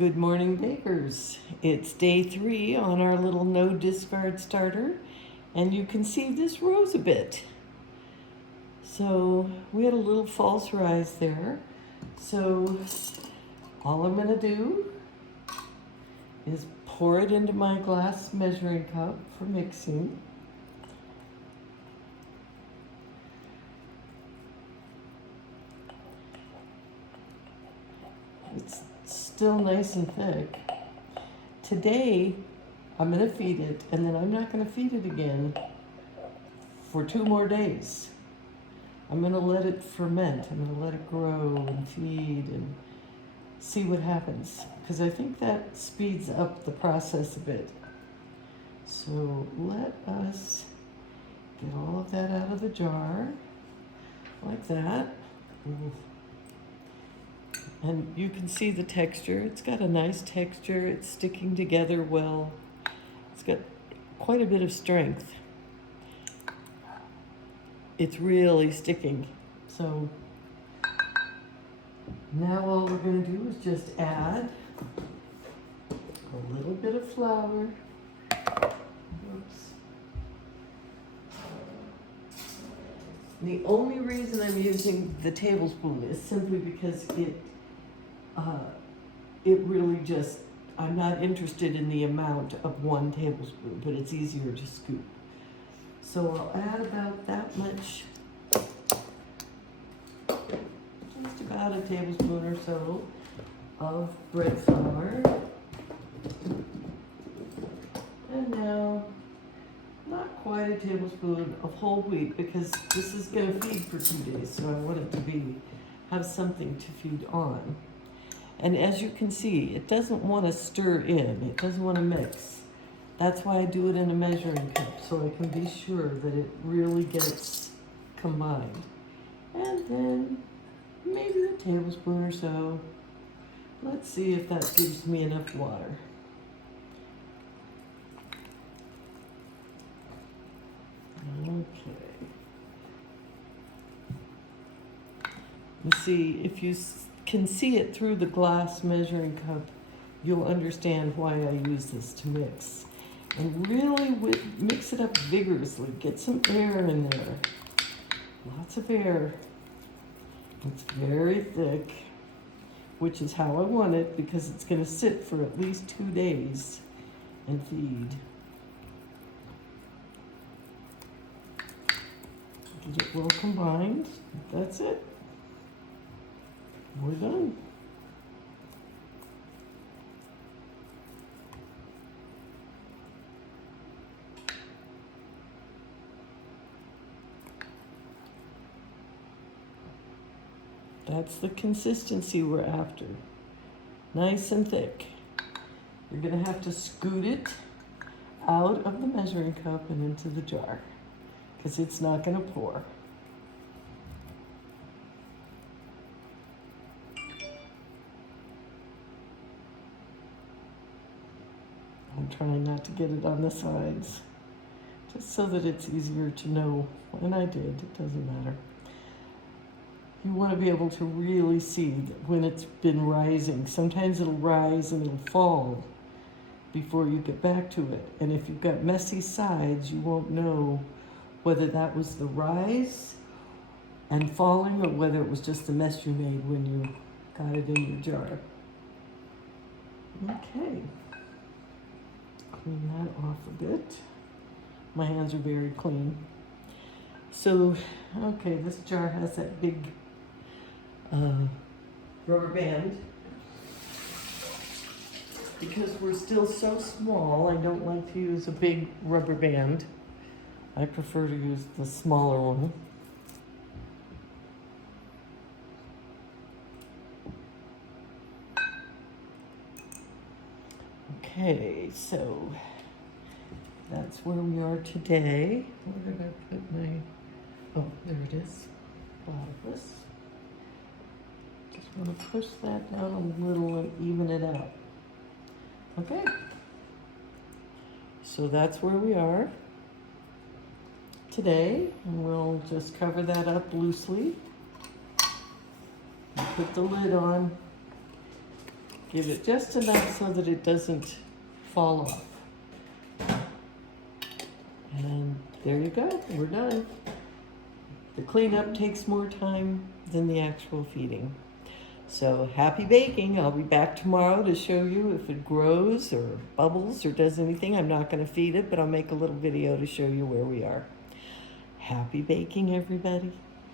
Good morning, bakers. It's day 3 on our little no discard starter, and you can see this rose a bit. So we had a little false rise there. So all I'm gonna do is pour it into my glass measuring cup for mixing. It's still nice and thick. Today, I'm gonna feed it, and then I'm not gonna feed it again for 2 more days. I'm gonna let it ferment. I'm gonna let it grow and feed and see what happens, because I think that speeds up the process a bit. So let us get all of that out of the jar, like that. And you can see the texture. It's got a nice texture. It's sticking together well. It's got quite a bit of strength. It's really sticking. So now all we're going to do is just add a little bit of flour. Oops. The only reason I'm using the tablespoon is simply because it really just, I'm not interested in the amount of 1 tablespoon, but it's easier to scoop. So I'll add about that much, just about a tablespoon or so of bread flour. And now, not quite a tablespoon of whole wheat, because this is going to feed for 2 days, so I want it to have something to feed on. And as you can see, it doesn't want to stir in. It doesn't want to mix. That's why I do it in a measuring cup, so I can be sure that it really gets combined. And then maybe a tablespoon or so. Let's see if that gives me enough water. Okay. You see, if you can see it through the glass measuring cup, you'll understand why I use this to mix. And really mix it up vigorously. Get some air in there. Lots of air. It's very thick, which is how I want it, because it's going to sit for at least 2 days and feed. Get it well combined. That's it. We're done. That's the consistency we're after. Nice and thick. You're gonna have to scoot it out of the measuring cup and into the jar, because it's not gonna pour. I'm trying not to get it on the sides, just so that it's easier to know. And I did, it doesn't matter. You want to be able to really see when it's been rising. Sometimes it'll rise and it'll fall before you get back to it. And if you've got messy sides, you won't know whether that was the rise and falling, or whether it was just the mess you made when you got it in your jar. Okay. Clean that off a bit. My hands are very clean. So, okay, this jar has that big rubber band. Because we're still so small, I don't like to use a big rubber band. I prefer to use the smaller one. Okay, so that's where we are today. Where did I put my, oh, there it is, bottomless. Just want to push that down a little and even it out. Okay, so that's where we are today, and we'll just cover that up loosely. Put the lid on. Give it just enough so that it doesn't fall off. And there you go, we're done. The cleanup takes more time than the actual feeding. So happy baking. I'll be back tomorrow to show you if it grows or bubbles or does anything. I'm not going to feed it, but I'll make a little video to show you where we are. Happy baking, everybody.